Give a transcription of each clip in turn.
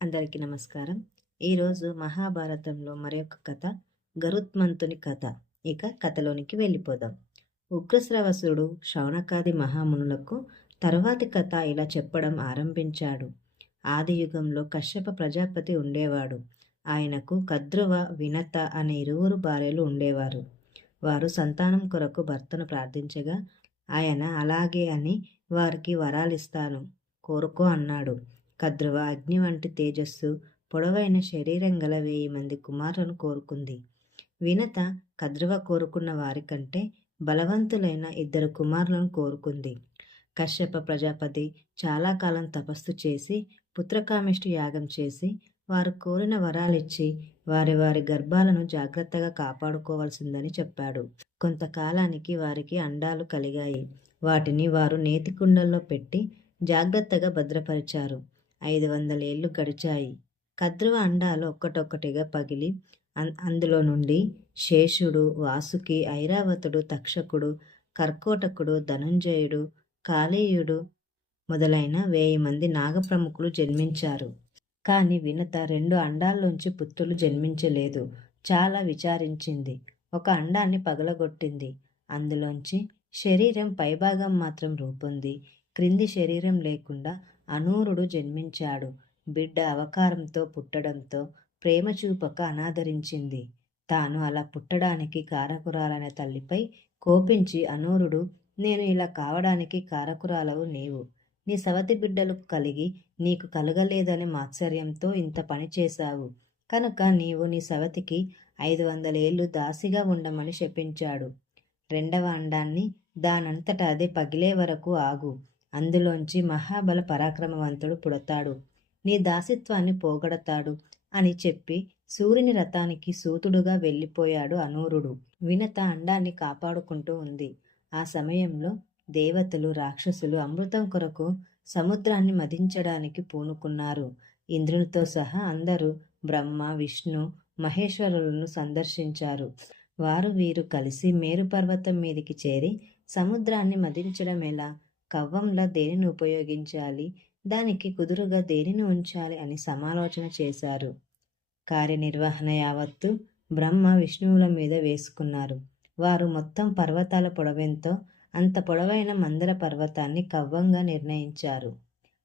అందరికీ నమస్కారం. ఈరోజు మహాభారతంలో మరొక కథ గరుత్మంతుని కథ. ఇక కథలోనికి వెళ్ళిపోదాం. ఉగ్రశ్రవసుడు శౌనకాది మహామునులకు తరువాతి కథ ఇలా చెప్పడం ఆరంభించాడు. ఆదియుగంలో కశ్యప ప్రజాపతి ఉండేవాడు. ఆయనకు కద్రువ, వినత అనే ఇరువురు భార్యలు ఉండేవారు. వారు సంతానం కొరకు భర్తను ప్రార్థించగా ఆయన అలాగే అని వారికి వరాలిస్తాను కోరుకో అన్నాడు. కద్రువ అగ్ని వంటి తేజస్సు, పొడవైన శరీరం గల 1000 మంది కుమారులను కోరుకుంది. వినత కద్రువ కోరుకున్న వారికంటే బలవంతులైన 2 కుమారులను కోరుకుంది. కశ్యప ప్రజాపతి చాలా కాలం తపస్సు చేసి పుత్రకామేష్టి యాగం చేసి వారు కోరిన వరాలిచ్చి వారి వారి గర్భాలను జాగ్రత్తగా కాపాడుకోవాల్సిందని చెప్పాడు. కొంతకాలానికి వారికి అండాలు కలిగాయి. వాటిని వారు నేతి కుండల్లో పెట్టి జాగ్రత్తగా భద్రపరిచారు. 500 ఏళ్లు గడిచాయి. కద్రువ అండాలు ఒక్కటొక్కటిగా పగిలి అందులో నుండి శేషుడు, వాసుకి, ఐరావతుడు, తక్షకుడు, కర్కోటకుడు, ధనుంజయుడు, కాళీయుడు మొదలైన 1000 మంది నాగప్రముఖులు జన్మించారు. కాని వినత 2 అండాల్లోంచి పుత్రులు జన్మించలేదు. చాలా విచారించింది. ఒక అండాన్ని పగలగొట్టింది. అందులోంచి శరీరం పైభాగం మాత్రం రూపొంది క్రింది శరీరం లేకుండా అనూరుడు జన్మించాడు. బిడ్డ అవకారంతో పుట్టడంతో ప్రేమ చూపక అనాదరించింది. తాను అలా పుట్టడానికి కారకురాలైన తల్లిపై కోపించి అనూరుడు, నేను ఇలా కావడానికి కారకురాలవు నీవు. నీ సవతి బిడ్డలు కలిగి నీకు కలగలేదనే మాత్సర్యంతో ఇంత పని చేశావు కనుక నీవు నీ సవతికి 500 ఏళ్లు దాసిగా ఉండమని శపించాడు. 2వ అండాన్ని దానంతట అదే పగిలే వరకు ఆగు. అందులోంచి మహాబల పరాక్రమవంతుడు పుడతాడు. నీ దాసిత్వాన్ని పోగొడతాడు అని చెప్పి సూర్యుని రథానికి సూతుడుగా వెళ్ళిపోయాడు అనూరుడు. వినత అండాన్ని కాపాడుకుంటూ ఉంది. ఆ సమయంలో దేవతలు, రాక్షసులు అమృతం కొరకు సముద్రాన్ని మదించడానికి పూనుకున్నారు. ఇంద్రునితో సహా అందరూ బ్రహ్మ, విష్ణు, మహేశ్వరులను సందర్శించారు. వీరు కలిసి మేరు పర్వతం మీదికి చేరి సముద్రాన్ని మదించడం ఎలా, కవ్వంలా దేనిని ఉపయోగించాలి, దానికి కుదురుగా దేనిని ఉంచాలి అని సమాలోచన చేశారు. కార్యనిర్వహణ యావత్తు బ్రహ్మ, విష్ణువుల మీద వేసుకున్నారు. వారు మొత్తం పర్వతాల పొడవెంతో అంత పొడవైన మందర పర్వతాన్ని కవ్వంగా నిర్ణయించారు.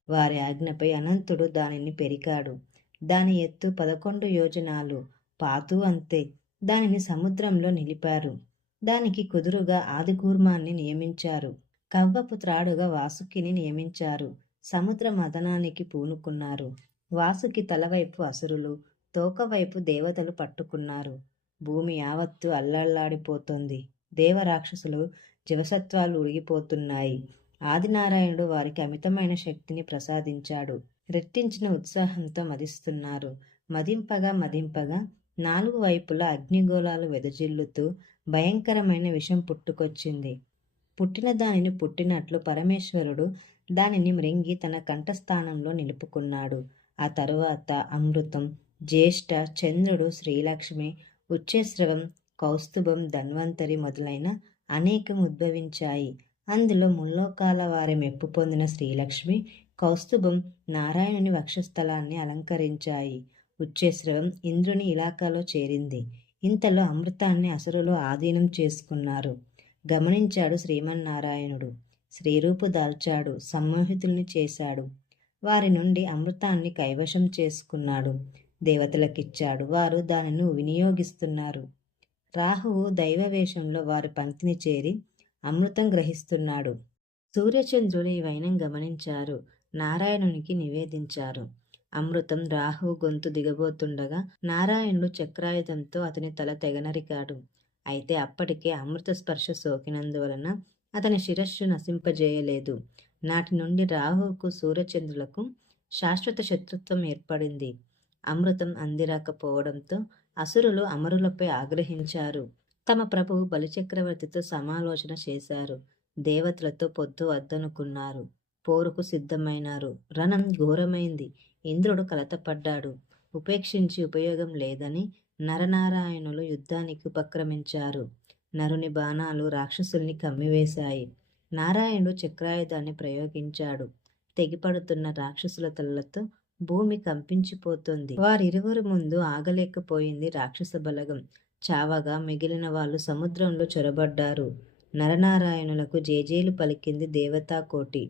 వారి ఆజ్ఞపై అనంతుడు దానిని పెరికాడు. దాని ఎత్తు 11 యోజనాలు, పాతు అంతే. దానిని సముద్రంలో నిలిపారు. దానికి కుదురుగా ఆదికూర్మాన్ని నియమించారు. కవ్వపు త్రాడుగా వాసుకిని నియమించారు. సముద్ర మదనానికి పూనుకున్నారు. వాసుకి తలవైపు అసురులు, తోకవైపు దేవతలు పట్టుకున్నారు. భూమి యావత్తు అల్లల్లాడిపోతోంది. దేవరాక్షసులు జీవసత్వాలు ఉడిగిపోతున్నాయి. ఆదినారాయణుడు వారికి అమితమైన శక్తిని ప్రసాదించాడు. రెట్టించిన ఉత్సాహంతో మదిస్తున్నారు. మదింపగా 4 వైపులా అగ్నిగోళాలు వెదజిల్లుతూ భయంకరమైన విషం పుట్టుకొచ్చింది. పుట్టిన దానిని పుట్టినట్లు పరమేశ్వరుడు దానిని మృంగి తన కంఠస్థానంలో నిలుపుకున్నాడు. ఆ తరువాత అమృతం, జ్యేష్ఠ, చంద్రుడు, శ్రీలక్ష్మి, ఉచ్ఛస్రవం, కౌస్తుభం, ధన్వంతరి మొదలైన అనేకం ఉద్భవించాయి. అందులో ముల్లోకాల వారి మెప్పు పొందిన శ్రీలక్ష్మి, కౌస్తుభం నారాయణుని వక్షస్థలాన్ని అలంకరించాయి. ఉచ్ఛస్రవం ఇంద్రుని ఇలాకాలో చేరింది. ఇంతలో అమృతాన్ని అసురులు ఆధీనం చేసుకున్నారు. గమనించాడు శ్రీమన్నారాయణుడు. శ్రీరూపు దాల్చాడు. సమ్మోహితుల్ని చేశాడు. వారి నుండి అమృతాన్ని కైవశం చేసుకున్నాడు. దేవతలకిచ్చాడు. వారు దానిని వినియోగిస్తున్నారు. రాహువు దైవవేషంలో వారి పంక్తిని చేరి అమృతం గ్రహిస్తున్నాడు. సూర్యచంద్రులు ఈ వైనం గమనించారు. నారాయణునికి నివేదించారు. అమృతం రాహువు గొంతు దిగబోతుండగా నారాయణుడు చక్రాయుధంతో అతని తల తెగనరికాడు. అయితే అప్పటికే అమృత స్పర్శ సోకినందువలన అతని శిరస్సు నశింపజేయలేదు. నాటి నుండి రాహువుకు సూర్యచంద్రులకు శాశ్వత శత్రుత్వం ఏర్పడింది. అమృతం అందిరాకపోవడంతో అసురులు అమరులపై ఆగ్రహించారు. తమ ప్రభువు బలిచక్రవర్తితో సమాలోచన చేశారు. దేవతలతో పొద్దు వద్దనుకున్నారు. పోరుకు సిద్ధమైనారు. రణం ఘోరమైంది. ఇంద్రుడు కలతపడ్డాడు. ఉపేక్షించి ఉపయోగం లేదని నరనారాయణులు యుద్ధానికి ఉపక్రమించారు. నరుని బాణాలు రాక్షసుల్ని కమ్మివేశాయి. నారాయణుడు చక్రాయుధాన్ని ప్రయోగించాడు. తెగిపడుతున్న రాక్షసుల తలలతో భూమి కంపించిపోతుంది. వారిరువురు ముందు ఆగలేకపోయింది రాక్షస బలగం. చావగా మిగిలిన వాళ్ళు సముద్రంలో చొరబడ్డారు. నరనారాయణులకు జేజేలు పలికింది దేవతాకోటి.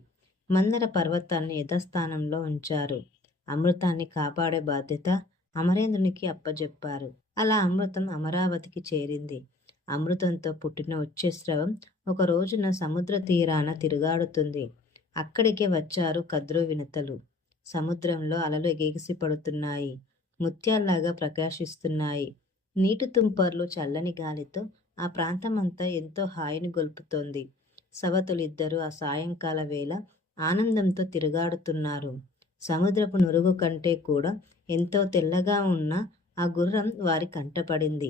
మందర పర్వతాన్ని యథాస్థానంలో ఉంచారు. అమృతాన్ని కాపాడే బాధ్యత అమరేంద్రునికి అప్పజెప్పారు. అలా అమృతం అమరావతికి చేరింది. అమృతంతో పుట్టిన ఉచ్ఛస్రవం ఒక రోజున సముద్ర తీరాన తిరుగాడుతుంది. అక్కడికి వచ్చారు కద్రు వినతలు. సముద్రంలో అలలు ఎగిసి పడుతున్నాయి. ముత్యాల్లాగా ప్రకాశిస్తున్నాయి. నీటి తుంపర్లు చల్లని గాలితో ఆ ప్రాంతమంతా ఎంతో హాయిని గొల్పుతోంది. సవతులిద్దరూ ఆ సాయంకాల వేళ ఆనందంతో తిరుగాడుతున్నారు. సముద్రపు నురుగు కంటే కూడా ఎంతో తెల్లగా ఉన్న ఆ గుర్రం వారి కంటపడింది.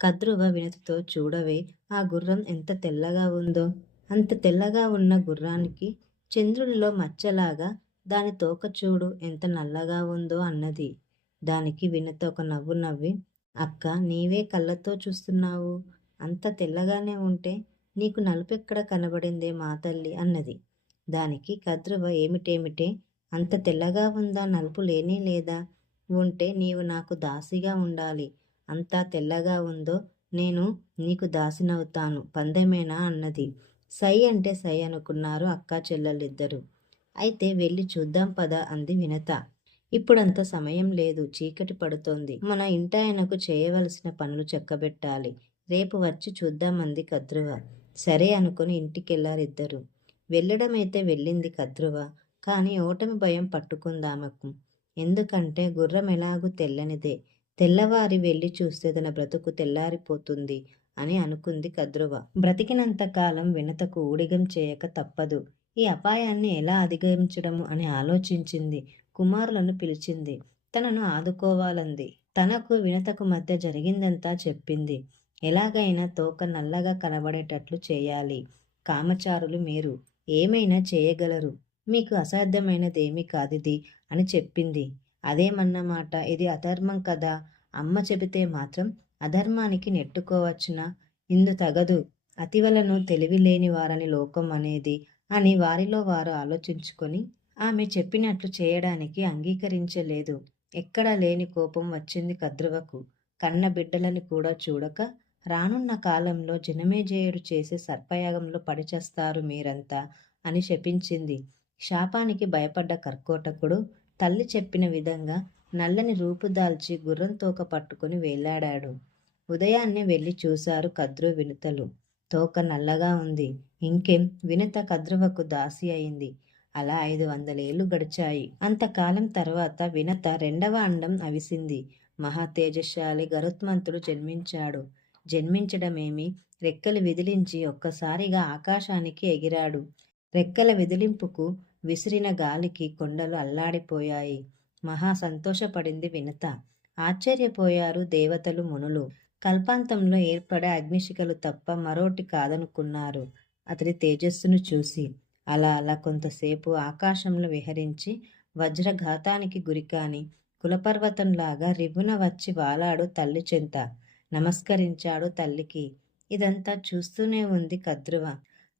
కద్రువ వినతితో, చూడవే, ఆ గుర్రం ఎంత తెల్లగా ఉందో. అంత తెల్లగా ఉన్న గుర్రానికి చంద్రుడిలో మచ్చలాగా దాని తోక చూడు ఎంత నల్లగా ఉందో అన్నది. దానికి వినత ఒక నవ్వు నవ్వి, అక్క, నీవే కళ్ళతో చూస్తున్నావు. అంత తెల్లగానే ఉంటే నీకు నలుపెక్కడ కనబడిందే మా తల్లి అన్నది. దానికి కద్రువ, ఏమిటేమిటే, అంత తెల్లగా ఉందా? నలుపు లేనే లేదా? ఉంటే నీవు నాకు దాసిగా ఉండాలి. అంతా తెల్లగా ఉందో నేను నీకు దాసినవుతాను, పందెమేనా అన్నది. సై అంటే సై అనుకున్నారు అక్కా చెల్లెలిద్దరూ. అయితే వెళ్ళి చూద్దాం పద అంది వినత. ఇప్పుడంత సమయం లేదు, చీకటి పడుతోంది. మన ఇంటాయనకు చేయవలసిన పనులు చెక్కబెట్టాలి. రేపు వచ్చి చూద్దామంది కద్రువ. సరే అనుకుని ఇంటికెళ్ళారిద్దరూ. వెళ్ళడమైతే వెళ్ళింది కద్రువ. కానీ ఓటమి భయం పట్టుకుందామకు. ఎందుకంటే గుర్రం ఎలాగూ తెల్లనిదే. తెల్లవారి వెళ్ళి చూస్తే తన బ్రతుకు తెల్లారిపోతుంది అని అనుకుంది కద్రువ. బ్రతికినంత కాలం వినతకు ఊడిగం చేయక తప్పదు. ఈ అపాయాన్ని ఎలా అధిగమించడము అని ఆలోచించింది. కుమారులను పిలిచింది. తనను ఆదుకోవాలంది. తనకు వినతకు మధ్య జరిగిందంతా చెప్పింది. ఎలాగైనా తోక నల్లగా కనబడేటట్లు చేయాలి. కామచారులు మీరు ఏమైనా చేయగలరు. మీకు అసాధ్యమైనదేమీ కాదిది అని చెప్పింది. అదేమన్నమాట, ఇది అధర్మం కదా. అమ్మ చెబితే మాత్రం అధర్మానికి నెట్టుకోవచ్చునా? ఇందు తగదు. అతివలను తెలివి లేని వారని లోకం అనేది అని వారిలో వారు ఆలోచించుకొని ఆమె చెప్పినట్లు చేయడానికి అంగీకరించలేదు. ఎక్కడా లేని కోపం వచ్చింది కద్రువకు. కన్న బిడ్డలని కూడా చూడక రానున్న కాలంలో జనమేజయుడు చేసే సర్పయాగంలో పడిచేస్తారు మీరంతా అని శపించింది. శాపానికి భయపడ్డ కర్కోటకుడు తల్లి చెప్పిన విధంగా నల్లని రూపుదాల్చి గుర్రం తోక పట్టుకుని వేలాడాడు. ఉదయాన్నే వెళ్ళి చూశారు కద్రు వినతలు. తోక నల్లగా ఉంది. ఇంకేం, వినత కద్రువకు దాసి అయింది. అలా 500 ఏళ్లు గడిచాయి. అంతకాలం తర్వాత వినత రెండవ అండం అవిసింది. మహా తేజశాలి గరుత్మంతుడు జన్మించాడు. జన్మించడమేమి, రెక్కలు విదిలించి ఒక్కసారిగా ఆకాశానికి ఎగిరాడు. రెక్కల విదిలింపుకు విసిరిన గాలికి కొండలు అల్లాడిపోయాయి. మహా సంతోషపడింది వినత. ఆశ్చర్యపోయారు దేవతలు, మునులు. కల్పాంతంలో ఏర్పడే అగ్నిశిఖలు తప్ప మరోటి కాదనుకున్నారు అతడి తేజస్సును చూసి. అలా అలా కొంతసేపు ఆకాశంలో విహరించి వజ్రఘాతానికి గురికాని కులపర్వతంలాగా రివ్వున వచ్చి వాలాడు తల్లి చెంత. నమస్కరించాడు తల్లికి. ఇదంతా చూస్తూనే ఉంది కద్రువ.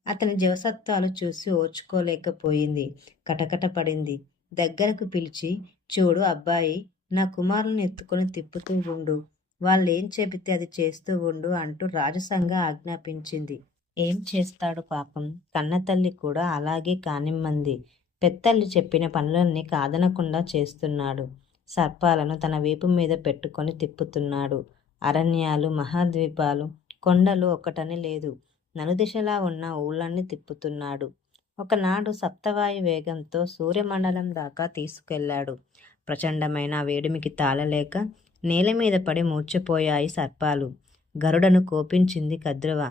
అతని జవసత్వాలు చూసి ఓర్చుకోలేకపోయింది. కటకట పడింది. దగ్గరకు పిలిచి, చూడు అబ్బాయి, నా కుమారులను ఎత్తుకొని తిప్పుతూ ఉండు. వాళ్ళేం చెబితే అది చేస్తూ ఉండు అంటూ రాజసంగా ఆజ్ఞాపించింది. ఏం చేస్తాడు పాపం, కన్నతల్లి కూడా అలాగే కానిమ్మంది. పెద్దల్లి చెప్పిన పనులన్నీ కాదనకుండా చేస్తున్నాడు. సర్పాలను తన వీపు మీద పెట్టుకొని తిప్పుతున్నాడు. అరణ్యాలు, మహాద్వీపాలు, కొండలు ఒకటని లేదు, నలుదిశలా ఉన్న ఊళ్ళన్నీ తిప్పుతున్నాడు. ఒకనాడు సప్తవాయు వేగంతో సూర్యమండలం దాకా తీసుకెళ్లాడు. ప్రచండమైన వేడిమికి తాళలేక నేల మీద పడి మూర్ఛపోయాయి సర్పాలు. గరుడను కోపించింది కద్రువ.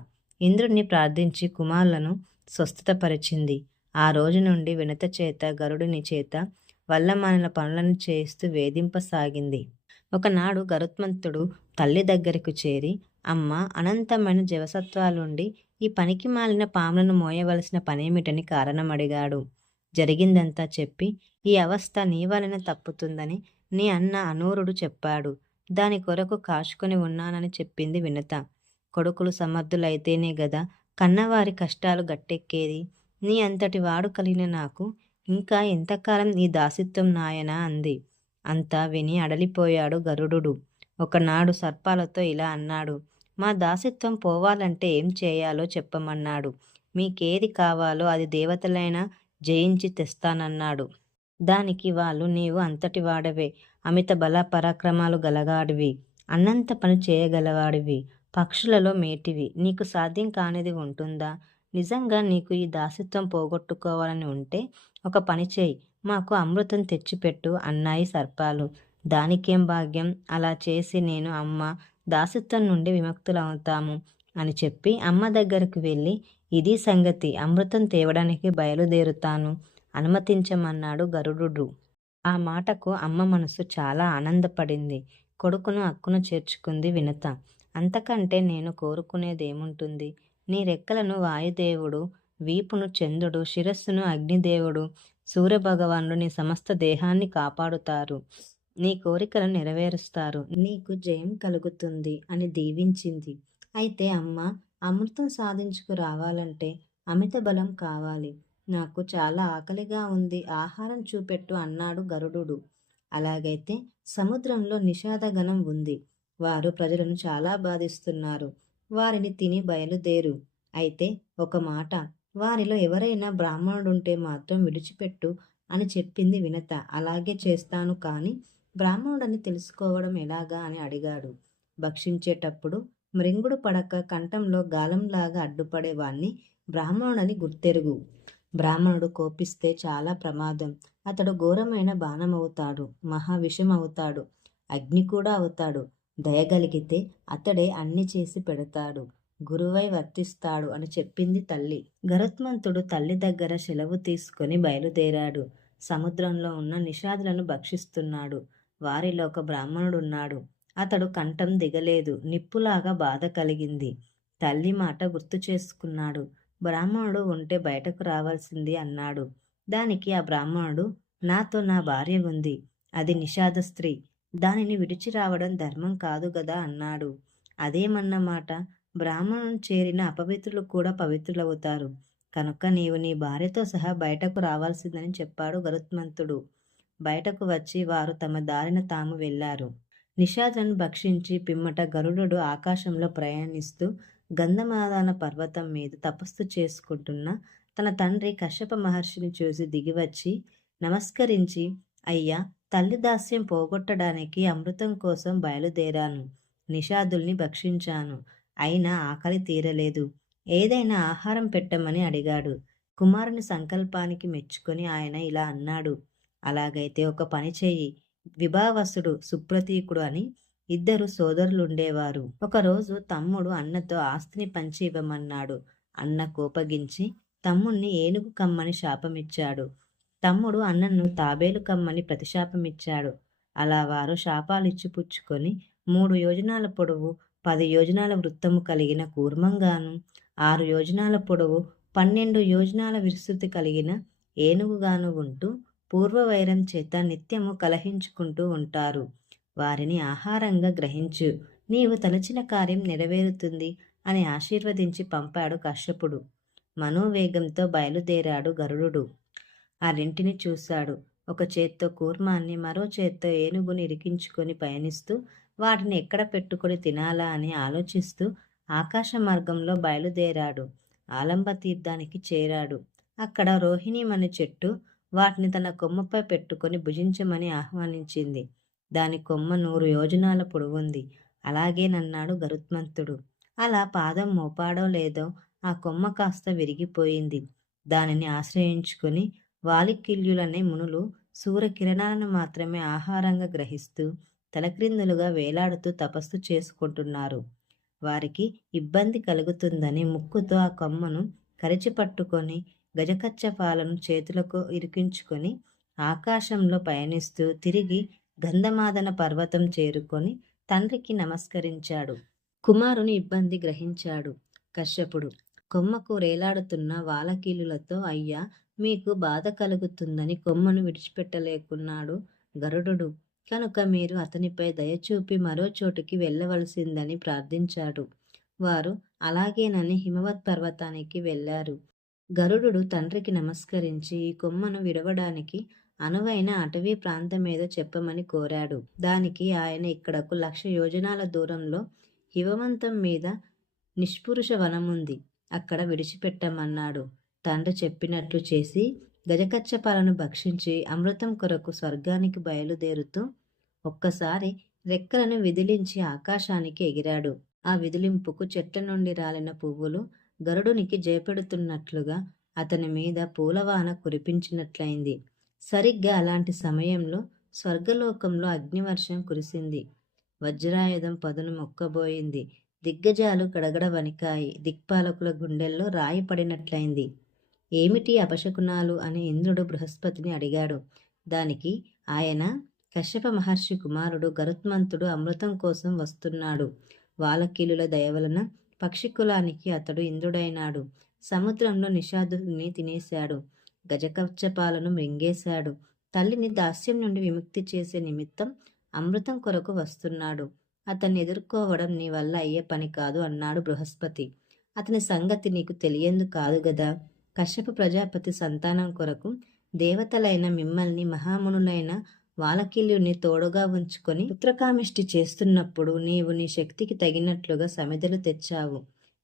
ఇంద్రుణ్ణి ప్రార్థించి కుమారులను స్వస్థతపరిచింది. ఆ రోజు నుండి వినత చేత గరుడుని చేత వల్లమానిన పనులను చేస్తూ వేధింపసాగింది. ఒకనాడు గరుత్మంతుడు తల్లి దగ్గరకు చేరి, అమ్మ, అనంతమైన జవసత్వాలుండి ఈ పనికి మాలిన పాములను మోయవలసిన పనేమిటని కారణమడిగాడు. జరిగిందంతా చెప్పి, ఈ అవస్థ నీ వలన తప్పుతుందని నీ అన్న అనూరుడు చెప్పాడు. దాని కొరకు కాచుకొని ఉన్నానని చెప్పింది వినత. కొడుకులు సమర్థులైతేనే గదా కన్నవారి కష్టాలు గట్టెక్కేది. నీ అంతటి వాడు కలిగిన నాకు ఇంకా ఎంతకాలం ఈ దాసిత్వం నాయనా అంది. అంతా విని అడలిపోయాడు గరుడు. ఒకనాడు సర్పాలతో ఇలా అన్నాడు. మా దాసిత్వం పోవాలంటే ఏం చేయాలో చెప్పమన్నాడు. మీకేది కావాలో అది దేవతలైనా జయించి తెస్తానన్నాడు. దానికి వాళ్ళు నీవు అంతటి వాడవే, అమిత బల పరాక్రమాలు గలగాడివి, అన్నంత పని చేయగలవాడివి, పక్షులలో మేటివి, నీకు సాధ్యం కానిది ఉంటుందా? నిజంగా నీకు ఈ దాసిత్వం పోగొట్టుకోవాలని ఉంటే ఒక పని చేయి, మాకు అమృతం తెచ్చిపెట్టు అన్నాయి సర్పాలు. దానికేం భాగ్యం, అలా చేసి నేను అమ్మ దాసిత్వం నుండి విముక్తులవుతాము అని చెప్పి అమ్మ దగ్గరకు వెళ్ళి ఇది సంగతి, అమృతం తేవడానికి బయలుదేరుతాను, అనుమతించమన్నాడు గరుడు. ఆ మాటకు అమ్మ మనసు చాలా ఆనందపడింది. కొడుకును అక్కున చేర్చుకుంది వినత. అంతకంటే నేను కోరుకునేదేముంటుంది? నీ రెక్కలను వాయుదేవుడు, వీపును చంద్రుడు, శిరస్సును అగ్నిదేవుడు, సూర్యభగవానుడు నీ సమస్త దేహాన్ని కాపాడుతారు. నీ కోరికలను నెరవేరుస్తారు. నీకు జయం కలుగుతుంది అని దీవించింది. అయితే అమ్మ, అమృతం సాధించుకు రావాలంటే అమిత బలం కావాలి. నాకు చాలా ఆకలిగా ఉంది, ఆహారం చూపెట్టు అన్నాడు గరుడు. అలాగైతే సముద్రంలో నిషాదగణం ఉంది. వారు ప్రజలను చాలా బాధిస్తున్నారు. వారిని తిని బయలుదేరు. అయితే ఒక మాట, వారిలో ఎవరైనా బ్రాహ్మణుడుంటే మాత్రం విడిచిపెట్టు అని చెప్పింది వినత. అలాగే చేస్తాను, కానీ బ్రాహ్మణుడని తెలుసుకోవడం ఎలాగా అని అడిగాడు. భక్షించేటప్పుడు మృంగుడు పడక కంఠంలో గాలంలాగా అడ్డుపడేవాణ్ణి బ్రాహ్మణుడని గుర్తెరుగు. బ్రాహ్మణుడు కోపిస్తే చాలా ప్రమాదం. అతడు ఘోరమైన బాణమవుతాడు, మహావిషమవుతాడు, అగ్ని కూడా అవుతాడు. దయగలిగితే అతడే అన్ని చేసి పెడతాడు, గురువై వర్తిస్తాడు అని చెప్పింది తల్లి. గరుత్మంతుడు తల్లి దగ్గర సెలవు తీసుకొని బయలుదేరాడు. సముద్రంలో ఉన్న నిషాదులను భక్షిస్తున్నాడు. వారిలో ఒక బ్రాహ్మణుడున్నాడు. అతడు కంఠం దిగలేదు, నిప్పులాగా బాధ కలిగింది. తల్లి మాట గుర్తు చేసుకున్నాడు. బ్రాహ్మణుడు ఉంటే బయటకు రావాల్సింది అన్నాడు. దానికి ఆ బ్రాహ్మణుడు, నాతో నా భార్య ఉంది, అది నిషాద స్త్రీ, దానిని విడిచి రావడం ధర్మం కాదు గదా అన్నాడు. అదేమన్నమాట, బ్రాహ్మణుని చేరిన అపవిత్రులు కూడా పవిత్రులవుతారు, కనుక నీవు నీ భార్యతో సహా బయటకు రావాల్సిందని చెప్పాడు గరుత్మంతుడు. బయటకు వచ్చి వారు తమ దారిన తాము వెళ్ళారు. నిషాదులను భక్షించి పిమ్మట గరుడు ఆకాశంలో ప్రయాణిస్తూ గంధమాదన పర్వతం మీద తపస్సు చేసుకుంటున్న తన తండ్రి కశ్యప మహర్షిని చూసి దిగివచ్చి నమస్కరించి, అయ్యా, తల్లి దాస్యం పోగొట్టడానికి అమృతం కోసం బయలుదేరాను. నిషాదుల్ని భక్షించాను, అయినా ఆకలి తీరలేదు. ఏదైనా ఆహారం పెట్టమని అడిగాడు. కుమారుని సంకల్పానికి మెచ్చుకొని ఆయన ఇలా అన్నాడు. అలాగైతే ఒక పని చెయ్యి. విభావసుడు, సుప్రతీకుడు అని ఇద్దరు సోదరులుండేవారు. ఒకరోజు తమ్ముడు అన్నతో ఆస్తిని పంచి ఇవ్వమన్నాడు. అన్న కోపగించి తమ్ముణ్ణి ఏనుగు కమ్మని శాపమిచ్చాడు. తమ్ముడు అన్నను తాబేలు కమ్మని ప్రతిశాపమిచ్చాడు. అలా వారు శాపాలిచ్చి పుచ్చుకొని 3 యోజనాల పొడవు 10 యోజనాల వృత్తము కలిగిన కూర్మంగాను, 6 యోజనాల పొడవు 12 యోజనాల విస్తృతి కలిగిన ఏనుగుగాను ఉంటూ పూర్వవైరం చేత నిత్యము కలహించుకుంటూ ఉంటారు. వారిని ఆహారంగా గ్రహించు, నీవు తలచిన కార్యం నెరవేరుతుంది అని ఆశీర్వదించి పంపాడు కశ్యపుడు. మనోవేగంతో బయలుదేరాడు గరుడు. ఆ రెంటిని చూశాడు. ఒక చేత్తో కూర్మాన్ని, మరో చేత్తో ఏనుగుని ఇరికించుకొని పయనిస్తూ వాటిని ఎక్కడ పెట్టుకొని తినాలా అని ఆలోచిస్తూ ఆకాశ మార్గంలో బయలుదేరాడు. ఆలంబ తీర్థానికి చేరాడు. అక్కడ రోహిణీమణి చెట్టు వాటిని తన కొమ్మపై పెట్టుకొని భుజించమని ఆహ్వానించింది. దాని కొమ్మ 100 యోజనాల పొడవుంది. అలాగేనన్నాడు గరుత్మంతుడు. అలా పాదం మోపాడో లేదో ఆ కొమ్మ కాస్త విరిగిపోయింది. దానిని ఆశ్రయించుకుని వాలికిల్యులనే మునులు సూర్యకిరణాలను మాత్రమే ఆహారంగా గ్రహిస్తూ తలక్రిందులుగా వేలాడుతూ తపస్సు చేసుకుంటున్నారు. వారికి ఇబ్బంది కలుగుతుందని ముక్కుతో ఆ కొమ్మను కరిచిపట్టుకొని గజకచ్చపాలను చేతులకు ఇరికించుకొని ఆకాశంలో పయనిస్తూ తిరిగి గంధమాదన పర్వతం చేరుకొని తండ్రికి నమస్కరించాడు. కుమారుని ఇబ్బంది గ్రహించాడు కశ్యపుడు. కొమ్మకు రేలాడుతున్న వాలకీలులతో, అయ్యా, మీకు బాధ కలుగుతుందని కొమ్మను విడిచిపెట్టలేకున్నాడు గరుడు. కనుక మీరు అతనిపై దయచూపి మరో చోటికి వెళ్ళవలసిందని ప్రార్థించాడు. వారు అలాగేనని హిమవత్ పర్వతానికి వెళ్ళారు. గరుడు తండ్రికి నమస్కరించి ఈ కొమ్మను విడవడానికి అనువైన అటవీ ప్రాంతమేదో చెప్పమని కోరాడు. దానికి ఆయన ఇక్కడకు 1,00,000 యోజనాల దూరంలో హిమవంతం మీద నిష్పురుష వనముంది. అక్కడ విడిచిపెట్టమన్నాడు. తండ్రి చెప్పినట్లు చేసి గజకచ్చపాలను భక్షించి అమృతం కొరకు స్వర్గానికి బయలుదేరుతూ ఒక్కసారి రెక్కలను విదిలించి ఆకాశానికి ఎగిరాడు. ఆ విదిలింపుకు చెట్ల నుండి రాలిన పువ్వులు గరుడునికి జయపెడుతున్నట్లుగా అతని మీద పూలవాన కురిపించినట్లయింది. సరిగ్గా అలాంటి సమయంలో స్వర్గలోకంలో అగ్నివర్షం కురిసింది. వజ్రాయుధం పదును మొక్కబోయింది. దిగ్గజాలు గడగడ వణికాయి. దిక్పాలకుల గుండెల్లో రాయి పడినట్లయింది. ఏమిటి అపశకునాలు అని ఇంద్రుడు బృహస్పతిని అడిగాడు. దానికి ఆయన, కశ్యప మహర్షి కుమారుడు గరుత్మంతుడు అమృతం కోసం వస్తున్నాడు. వాలకీలుల దయవలన పక్షికులానికి అతడు ఇంద్రుడైనాడు. సముద్రంలో నిషాదుని తినేశాడు. గజకవచపాలను మృంగేశాడు. తల్లిని దాస్యం నుండి విముక్తి చేసే నిమిత్తం అమృతం కొరకు వస్తున్నాడు. అతన్ని ఎదుర్కోవడం నీ వల్ల అయ్యే పని కాదు అన్నాడు బృహస్పతి. అతని సంగతి నీకు తెలియందు కాదు గదా. కశ్యప ప్రజాపతి సంతానం కొరకు దేవతలైన మిమ్మల్ని మహామునులైన వాలకీలుని తోడుగా ఉంచుకొని పుత్రకామిష్టి చేస్తున్నప్పుడు నీవు నీ శక్తికి తగినట్లుగా సమిధలు తెచ్చావు.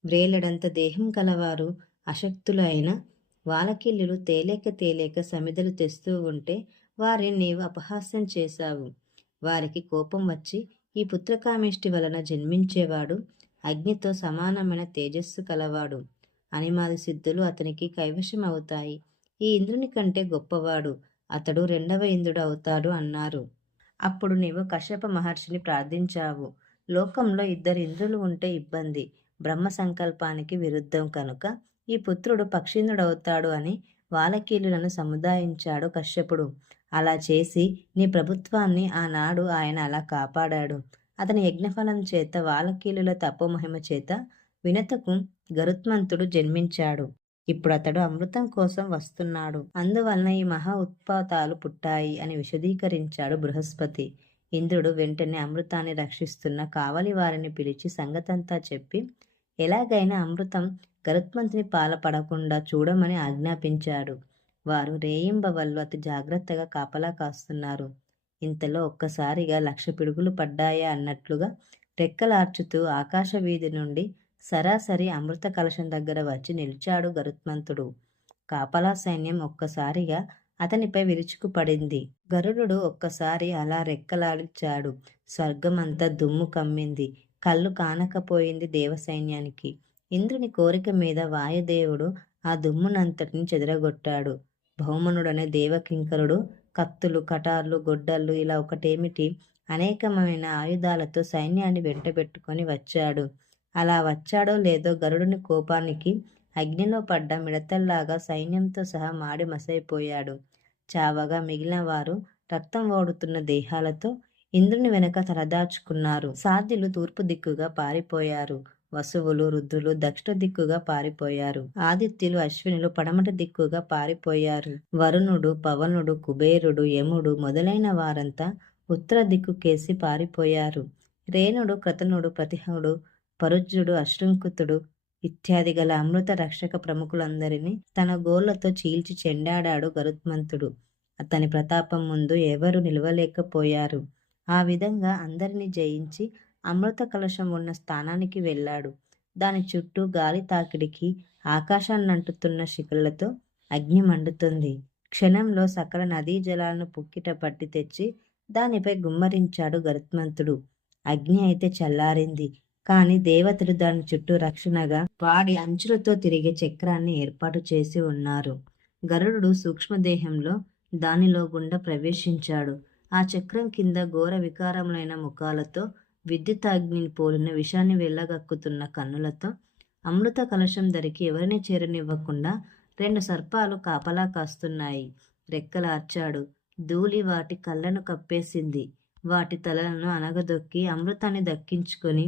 వ్రేలెడంత దేహం కలవారు అశక్తులైన వాలకీలులు తేలేక సమిధలు తెస్తూ ఉంటే వారిని నీవు అపహాస్యం చేశావు. వారికి కోపం వచ్చి ఈ పుత్రకామిష్టి వలన జన్మించేవాడు అగ్నితో సమానమైన తేజస్సు కలవాడు. అనిమాది సిద్ధులు అతనికి కైవశం అవుతాయి. ఈ ఇంద్రుని కంటే గొప్పవాడు. అతడు 2వ ఇంద్రుడు అవుతాడు అన్నారు. అప్పుడు నీవు కశ్యప మహర్షిని ప్రార్థించావు. లోకంలో 2 ఇంద్రులు ఉంటే ఇబ్బంది, బ్రహ్మ సంకల్పానికి విరుద్ధం కనుక ఈ పుత్రుడు పక్షీంద్రుడవుతాడు అని వాలకీలులను సముదాయించాడు కశ్యపుడు. అలా చేసి నీ ప్రభుత్వాన్ని ఆనాడు ఆయన అలా కాపాడాడు. అతని యజ్ఞఫలం చేత వాలకీలుల తపోమహిమ చేత వినతకు గరుత్మంతుడు జన్మించాడు. ఇప్పుడు అతడు అమృతం కోసం వస్తున్నాడు. అందువలన ఈ మహా ఉత్పాతాలు పుట్టాయి అని విశదీకరించాడు బృహస్పతి. ఇంద్రుడు వెంటనే అమృతాన్ని రక్షిస్తున్న కావలి వారిని పిలిచి సంగతంతా చెప్పి ఎలాగైనా అమృతం గరుత్మంతుని పాలపడకుండా చూడమని ఆజ్ఞాపించాడు. వారు రేయింబవళ్ళు అతి జాగ్రత్తగా కాపలా కాస్తున్నారు. ఇంతలో ఒక్కసారిగా 1,00,000 పిడుగులు పడ్డాయా అన్నట్లుగా రెక్కలార్చుతూ ఆకాశ వీధి నుండి సరాసరి అమృత కలశం దగ్గర వచ్చి నిలిచాడు గరుత్మంతుడు. కాపలా సైన్యం ఒక్కసారిగా అతనిపై విరుచుకుపడింది. గరుడు ఒక్కసారి అలా రెక్కలాడించాడు. స్వర్గమంతా దుమ్ము కమ్మింది. కళ్ళు కానకపోయింది దేవసైన్యానికి. ఇంద్రుని కోరిక మీద వాయుదేవుడు ఆ దుమ్మునంతటిని చెదరగొట్టాడు. భౌమనుడనే దేవకింకరుడు కత్తులు, కటార్లు, గొడ్డళ్ళు ఇలా ఒకటేమిటి అనేకమైన ఆయుధాలతో సైన్యాన్ని వెంటబెట్టుకొని వచ్చాడు. అలా వచ్చాడో లేదో గరుడుని కోపానికి అగ్నిలో పడ్డ మిడతల్లాగా సైన్యంతో సహా మాడి మసైపోయాడు. చావగా మిగిలిన వారు రక్తం ఓడుతున్న దేహాలతో ఇంద్రుని వెనక తలదాచుకున్నారు. సాధ్యులు తూర్పు దిక్కుగా పారిపోయారు. వసువులు, రుద్రులు దక్షిణ దిక్కుగా పారిపోయారు. ఆదిత్యులు, అశ్వినులు పడమటి దిక్కుగా పారిపోయారు. వరుణుడు, పవనుడు, కుబేరుడు, యముడు మొదలైన వారంతా ఉత్తర దిక్కుకేసి పారిపోయారు. రేణుడు, క్రతనుడు, ప్రతిహుడు, పరుజ్యుడు, అశృంకుతుడు ఇత్యాది గల అమృత రక్షక ప్రముఖులందరినీ తన గోళ్లతో చీల్చి చెండాడాడు గరుత్మంతుడు. అతని ప్రతాపం ముందు ఎవరు నిలవలేకపోయారు. ఆ విధంగా అందరినీ జయించి అమృత కలశం ఉన్న స్థానానికి వెళ్ళాడు. దాని చుట్టూ గాలి తాకిడికి ఆకాశాన్నంటుతున్న శిఖలతో అగ్ని మండుతుంది. క్షణంలో సకల నదీ జలాలను పుక్కిట పట్టి తెచ్చి దానిపై గుమ్మరించాడు గరుత్మంతుడు. అగ్ని అయితే చల్లారింది. కాని దేవతలు దాని చుట్టూ రక్షణగా వాడి అంచులతో తిరిగే చక్రాన్ని ఏర్పాటు చేసి ఉన్నారు. గరుడు సూక్ష్మదేహంలో దానిలో గుండా ప్రవేశించాడు. ఆ చక్రం కింద ఘోర వికారములైన ముఖాలతో విద్యుతాగ్నిని పోలిన విషాన్ని వెళ్ళగక్కుతున్న కన్నులతో అమృత కలశం ధరికి ఎవరిని చేరనివ్వకుండా 2 సర్పాలు కాపలా కాస్తున్నాయి. రెక్కలార్చాడు. ధూళి వాటి కళ్ళను కప్పేసింది. వాటి తలలను అనగదొక్కి అమృతాన్ని దక్కించుకొని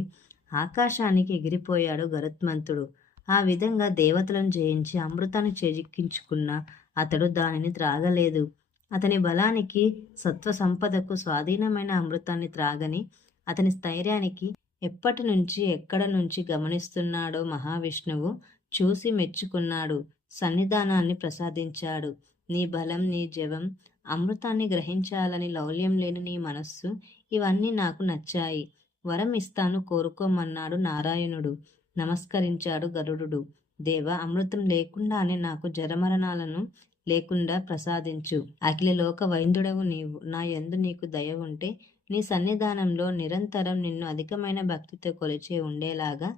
ఆకాశానికి ఎగిరిపోయాడు గరుత్మంతుడు. ఆ విధంగా దేవతలను జయించి అమృతాన్ని చేజిక్కించుకున్న అతడు దానిని త్రాగలేదు. అతని బలానికి, సత్వ సంపదకు స్వాధీనమైన అమృతాన్ని త్రాగని అతని స్థైర్యానికి ఎప్పటి నుంచి ఎక్కడ నుంచి గమనిస్తున్నాడో మహావిష్ణువు చూసి మెచ్చుకున్నాడు. సన్నిధానాన్ని ప్రసాదించాడు. నీ బలం, నీ జవం, అమృతాన్ని గ్రహించాలని లౌల్యం లేని నీ మనస్సు, ఇవన్నీ నాకు నచ్చాయి. వరం ఇస్తాను కోరుకోమన్నాడు నారాయణుడు. నమస్కరించాడు గరుడుడు. దేవ, అమృతం లేకుండానే నాకు జరమరణాలను లేకుండా ప్రసాదించు. అఖిల లోక వైందుడవు నీవు. నా యందు నీకు దయ ఉంటే నీ సన్నిధానంలో నిరంతరం నిన్ను అధికమైన భక్తితో కొలిచే ఉండేలాగా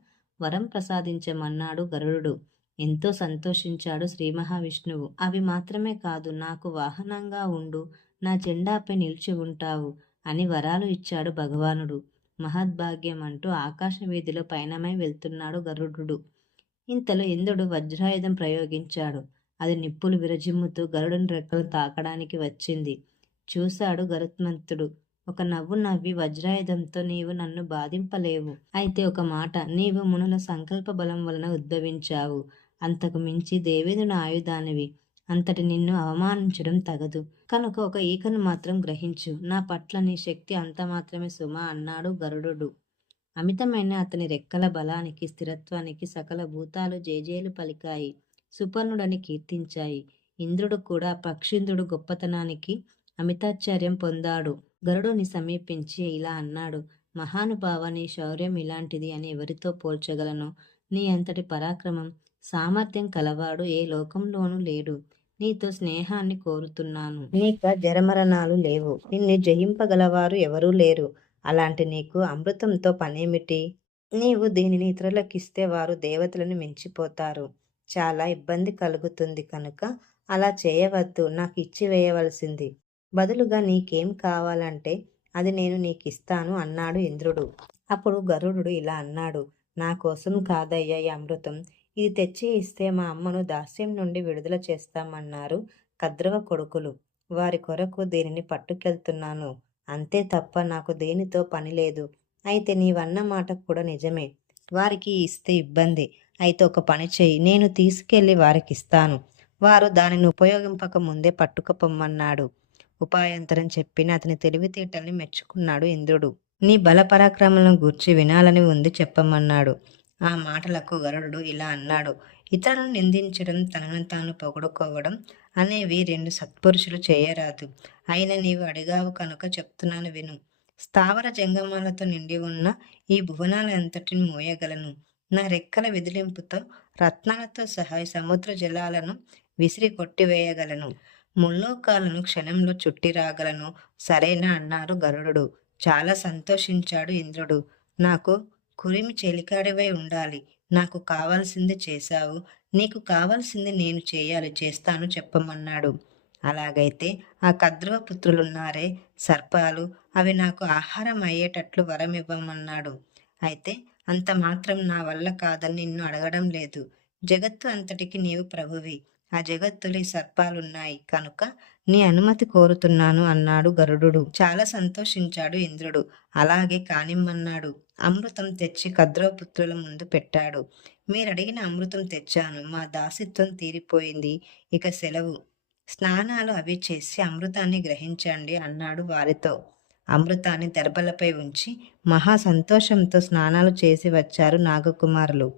వరం ప్రసాదించమన్నాడు గరుడుడు. ఎంతో సంతోషించాడు శ్రీ మహావిష్ణువు. అవి మాత్రమే కాదు, నాకు వాహనంగా ఉండు, నా జెండాపై నిలిచి ఉంటావు అని వరాలు ఇచ్చాడు భగవానుడు. మహద్భాగ్యం అంటూ ఆకాశ వీధిలో పయనమై వెళ్తున్నాడు గరుడుడు. ఇంతలో ఇంద్రుడు వజ్రాయుధం ప్రయోగించాడు. అది నిప్పులు విరజిమ్ముతూ గరుడుని రెక్కలు తాకడానికి వచ్చింది. చూశాడు గరుత్మంతుడు. ఒక నవ్వు నవ్వి, వజ్రాయుధంతో నీవు నన్ను బాధింపలేవు. అయితే ఒక మాట, నీవు మునుల సంకల్ప బలం వలన ఉద్భవించావు. అంతకు మించి దేవేంద్రుని ఆయుధానివి. అంతటి నిన్ను అవమానించడం తగదు. కనుక ఒక ఈకను మాత్రం గ్రహించు. నా పట్ల నీ శక్తి అంత మాత్రమే సుమా అన్నాడు గరుడుడు. అమితమైన అతని రెక్కల బలానికి, స్థిరత్వానికి సకల భూతాలు జేజేలు పలికాయి, సుపర్ణుడని కీర్తించాయి. ఇంద్రుడు కూడా పక్షీంద్రుడు గొప్పతనానికి అమితాశ్చర్యం పొందాడు. గరుడుని సమీపించి ఇలా అన్నాడు. మహానుభావ, నీ శౌర్యం ఇలాంటిది అని ఎవరితో పోల్చగలను? నీ అంతటి పరాక్రమం, సామర్థ్యం కలవాడు ఏ లోకంలోనూ లేడు. నీతో స్నేహాన్ని కోరుతున్నాను. నీక జరమరణాలు లేవు. నిన్ను జయింపగలవారు ఎవరూ లేరు. అలాంటి నీకు అమృతంతో పనేమిటి? నీవు దీనిని ఇతరులకిస్తే వారు దేవతలను మించిపోతారు. చాలా ఇబ్బంది కలుగుతుంది కనుక అలా చేయవద్దు. నాకు ఇచ్చివేయవలసింది. బదులుగా నీకేం కావాలంటే అది నేను నీకిస్తాను అన్నాడు ఇంద్రుడు. అప్పుడు గరుడు ఇలా అన్నాడు. నా కోసం కాదయ్యా ఈ అమృతం. ఇది తెచ్చి ఇస్తే మా అమ్మను దాస్యం నుండి విడుదల చేస్తామన్నారు కద్రవ కొడుకులు. వారి కొరకు దీనిని పట్టుకెళ్తున్నాను. అంతే తప్ప నాకు దేనితో పని లేదు. అయితే నీవన్న మాట కూడా నిజమే. వారికి ఇస్తే ఇబ్బంది. అయితే ఒక పని చెయ్యి, నేను తీసుకెళ్లి వారికిస్తాను. వారు దానిని ఉపయోగింపక ముందే పట్టుకుపొమ్మన్నాడు. ఉపాయంతరం చెప్పిన అతని తెలివితేటల్ని మెచ్చుకున్నాడు ఇంద్రుడు. నీ బల పరాక్రమాలను గూర్చి వినాలని ఉంది, చెప్పమన్నాడు. ఆ మాటలకు గరుడు ఇలా అన్నాడు. ఇతరులను నిందించడం, తనను తాను పొగడుకోవడం అనేవి రెండు సత్పురుషులు చేయరాదు. అయినా నీవు అడిగావు కనుక చెప్తున్నాను విను. స్థావర జంగమాలతో నిండి ఉన్న ఈ భువనాలంతటిని మోయగలను. నా రెక్కల విదిలింపుతో రత్నాలతో సహా సముద్ర జలాలను విసిరి కొట్టివేయగలను. ముల్లోకాలను క్షణంలో చుట్టి రాగలను. సరేనా అన్నారు గరుడు. చాలా సంతోషించాడు ఇంద్రుడు. నాకు కురిమి చెలికాడివై ఉండాలి. నాకు కావాల్సింది చేశావు. నీకు కావాల్సింది నేను చేస్తాను, చెప్పమన్నాడు. అలాగైతే ఆ కద్రవ పుత్రులున్నారే సర్పాలు, అవి నాకు ఆహారం అయ్యేటట్లు వరం ఇవ్వమన్నాడు. అయితే అంత మాత్రం నా వల్ల కాదని నిన్ను అడగడం లేదు. జగత్తు అంతటికి నీవు ప్రభువి. ఆ జగత్తులో ఈ సర్పాలున్నాయి కనుక నీ అనుమతి కోరుతున్నాను అన్నాడు గరుడు. చాలా సంతోషించాడు ఇంద్రుడు. అలాగే కానిమ్మన్నాడు. అమృతం తెచ్చి కద్రవపుత్రుల ముందు పెట్టాడు. మీరడిగిన అమృతం తెచ్చాను. మా దాసిత్వం తీరిపోయింది. ఇక సెలవు. స్నానాలు అవి చేసి అమృతాన్ని గ్రహించండి అన్నాడు వారితో. అమృతాన్ని దర్భలపై ఉంచి మహా సంతోషంతో స్నానాలు చేసి వచ్చారు నాగకుమారులు.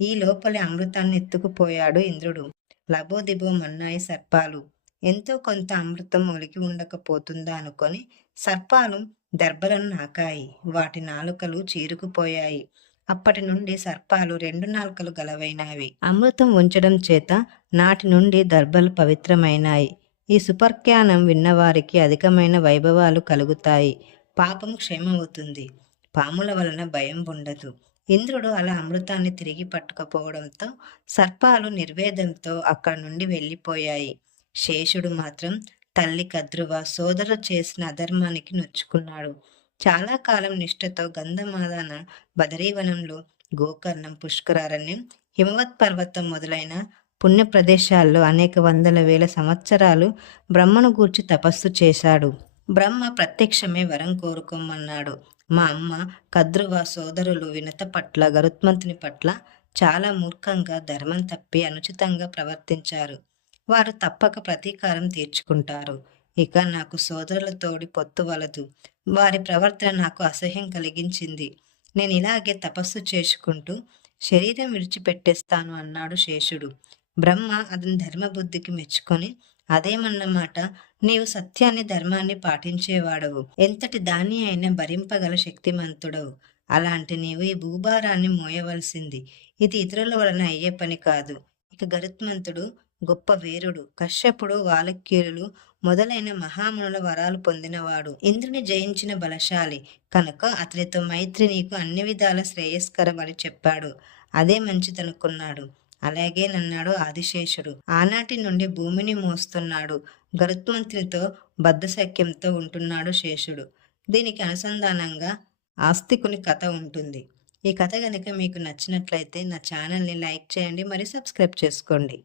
ఈ లోపలి అమృతాన్ని ఎత్తుకుపోయాడు ఇంద్రుడు. లబోదిబోమన్నాయి సర్పాలు. ఎంతో కొంత అమృతం ఒలికి ఉండకపోతుందా అనుకొని సర్పాలు దర్భలను నాకాయి. వాటి నాలుకలు చీరుకుపోయాయి. అప్పటి నుండి సర్పాలు రెండు నాలుకలు గలవైనవి. అమృతం ఉంచడం చేత నాటి నుండి దర్భలు పవిత్రమైనాయి. ఈ సుపర్ఖ్యానం విన్నవారికి అధికమైన వైభవాలు కలుగుతాయి. పాపం క్షేమవుతుంది. పాముల వలన భయం ఉండదు. ఇంద్రుడు అలా అమృతాన్ని తిరిగి పట్టుకపోవడంతో సర్పాలు నిర్వేదంతో అక్కడి నుండి వెళ్ళిపోయాయి. శేషుడు మాత్రం తల్లి కద్రువ సోదరు చేసిన అధర్మానికి నొచ్చుకున్నాడు. చాలా కాలం నిష్ఠతో గంధమాదన బదరీవనంలో, గోకర్ణం, పుష్కరారణ్యం, హిమవత్ పర్వతం మొదలైన పుణ్య ప్రదేశాల్లో అనేక వందల వేల సంవత్సరాలు బ్రహ్మను గూర్చి తపస్సు చేశాడు. బ్రహ్మ ప్రత్యక్షమే వరం కోరుకోమన్నాడు. మా అమ్మ, కద్రువ సోదరులు వినత పట్ల, గరుత్మంతుని పట్ల చాలా మూర్ఖంగా, ధర్మం తప్పి అనుచితంగా ప్రవర్తించారు. వారు తప్పక ప్రతీకారం తీర్చుకుంటారు. ఇక నాకు సోదరులతోడి పొత్తు వలదు. వారి ప్రవర్తన నాకు అసహ్యం కలిగించింది. నేను ఇలాగే తపస్సు చేసుకుంటూ శరీరం విడిచిపెట్టేస్తాను అన్నాడు శేషుడు. బ్రహ్మ అతని ధర్మబుద్ధికి మెచ్చుకొని అదేమన్నమాట, నీవు సత్యాన్ని ధర్మాన్ని పాటించేవాడవు, ఎంతటి దాన్ని అయినా భరింపగల శక్తిమంతుడవు. అలాంటి నీవు ఈ భూభారాన్ని మోయవలసింది. ఇది ఇతరుల వలన అయ్యే పని కాదు. ఇక గరుత్మంతుడు గొప్ప వీరుడు, కశ్యపుడు, వాలకీయులు మొదలైన మహామునుల వరాలు పొందినవాడు, ఇంద్రుని జయించిన బలశాలి కనుక అతనితో మైత్రి నీకు అన్ని విధాల శ్రేయస్కరం అని చెప్పాడు. అదే మంచిదనుకున్నాడు. అలాగేనన్నాడు ఆదిశేషుడు. ఆనాటి నుండి భూమిని మోస్తున్నాడు. గరుత్మంతునితో బద్ధసఖ్యంతో ఉంటున్నాడు శేషుడు. దీనికి అనుసంధానంగా ఆస్తికుని కథ ఉంటుంది. ఈ కథ గనుక మీకు నచ్చినట్లయితే నా ఛానల్ని లైక్ చేయండి, మరి సబ్స్క్రైబ్ చేసుకోండి.